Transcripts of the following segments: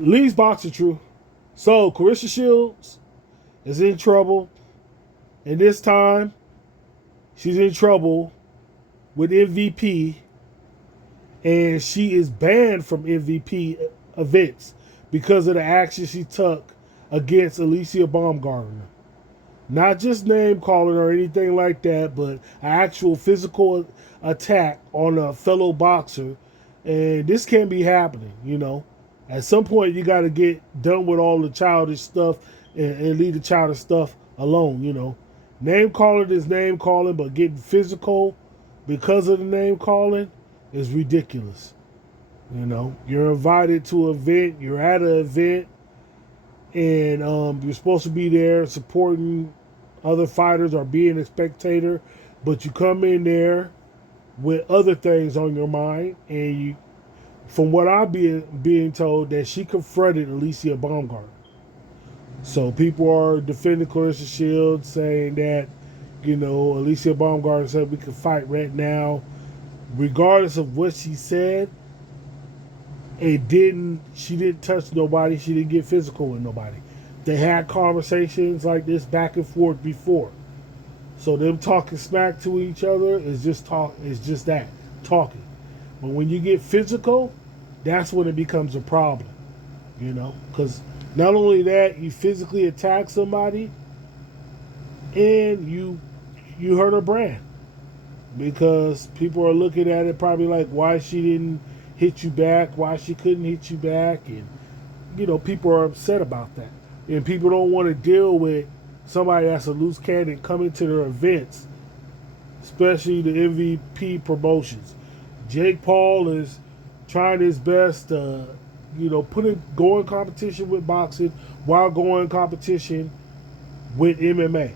Lee's boxing true. So Claressa Shields is in trouble, and this time she's in trouble with MVP, and she is banned from MVP events because of the action she took against Alicia Baumgartner. Not just name calling or anything like that, but an actual physical attack on a fellow boxer. And this can't be happening, you know. At some point, you got to get done with all the childish stuff and leave the childish stuff alone, you know. Name calling is name calling, but getting physical because of the name calling is ridiculous. You know, you're invited to an event, you're at an event, and you're supposed to be there supporting other fighters or being a spectator, but you come in there with other things on your mind, and you, from what I'm being told, that she confronted Alicia Baumgartner. So people are defending Claressa Shields, saying that, you know, Alicia Baumgartner said we can fight right now, regardless of what she said. It didn't. She didn't touch nobody. She didn't get physical with nobody. They had conversations like this back and forth before. So them talking smack to each other is just talk. It's just that talking. But when you get physical, that's when it becomes a problem. You know, because not only that, you physically attack somebody, and you hurt her brand because people are looking at it probably like why she didn't hit you back, why she couldn't hit you back, and you know people are upset about that, and people don't want to deal with somebody that's a loose cannon coming to their events, especially the MVP promotions. Jake Paul is trying his best to, you know, go in competition with boxing while going competition with MMA.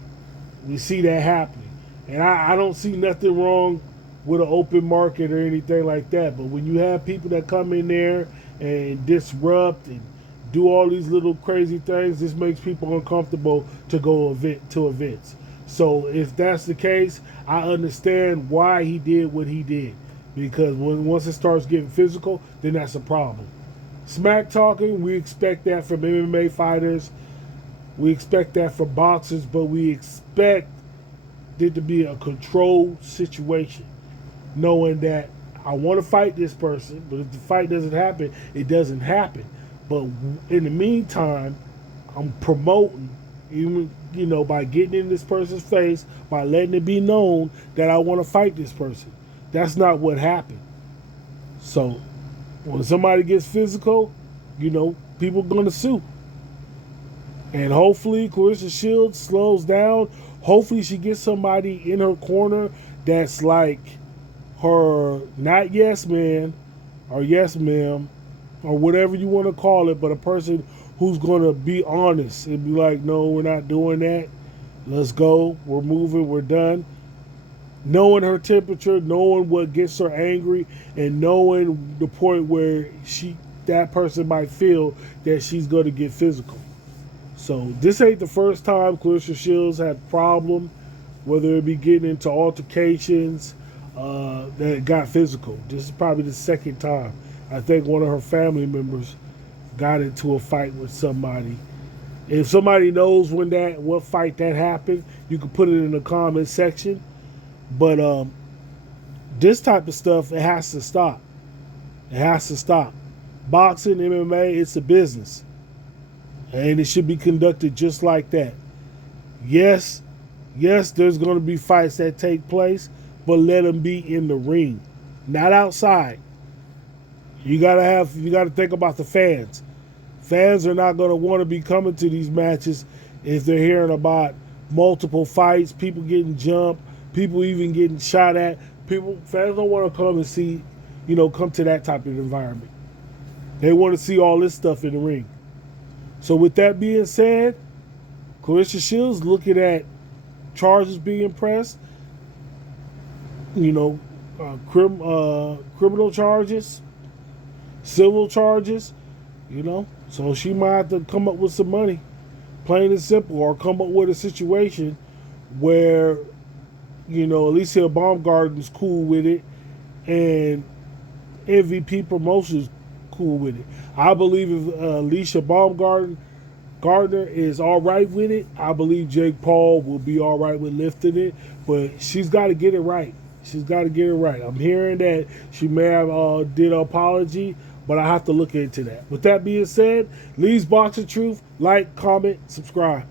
We see that happening, and I don't see nothing wrong with an open market or anything like that. But when you have people that come in there and disrupt and do all these little crazy things, this makes people uncomfortable to go to events. So if that's the case, I understand why he did what he did, because once it starts getting physical, then that's a problem. Smack talking, we expect that from MMA fighters. We expect that from boxers, but we expect it to be a controlled situation, knowing that I want to fight this person, but if the fight doesn't happen, it doesn't happen. But in the meantime, I'm promoting, even, you know, by getting in this person's face, by letting it be known that I want to fight this person. That's not what happened. So when somebody gets physical, you know, people are going to sue. And hopefully Claressa Shields slows down. Hopefully she gets somebody in her corner that's like her, not yes man or yes ma'am or whatever you want to call it, but a person who's going to be honest and be like, no, we're not doing that. Let's go. We're moving. We're done. Knowing her temperature, knowing what gets her angry, and knowing the point where that person might feel that she's going to get physical. So this ain't the first time Claressa Shields had a problem, whether it be getting into altercations that got physical. This is probably the second time. I think one of her family members got into a fight with somebody. If somebody knows what fight that happened, you can put it in the comment section. But this type of stuff, it has to stop. It has to stop. Boxing, MMA, it's a business. And it should be conducted just like that. Yes, there's going to be fights that take place, but let them be in the ring, not outside. You gotta think about the fans. Fans are not going to want to be coming to these matches if they're hearing about multiple fights, people getting jumped, people even getting shot at. Fans don't want to come and see, come to that type of environment. They want to see all this stuff in the ring. So with that being said, Claressa Shields looking at charges being pressed, criminal charges, civil charges, So she might have to come up with some money, plain and simple, or come up with a situation where, Alicia Baumgartner's cool with it and MVP Promotions cool with it. I believe if Alicia Baumgartner is all right with it, I believe Jake Paul will be all right with lifting it. But she's got to get it right. She's got to get it right. I'm hearing that she may have did an apology, but I have to look into that. With that being said, Lee's Boxing Truth. Like, comment, subscribe.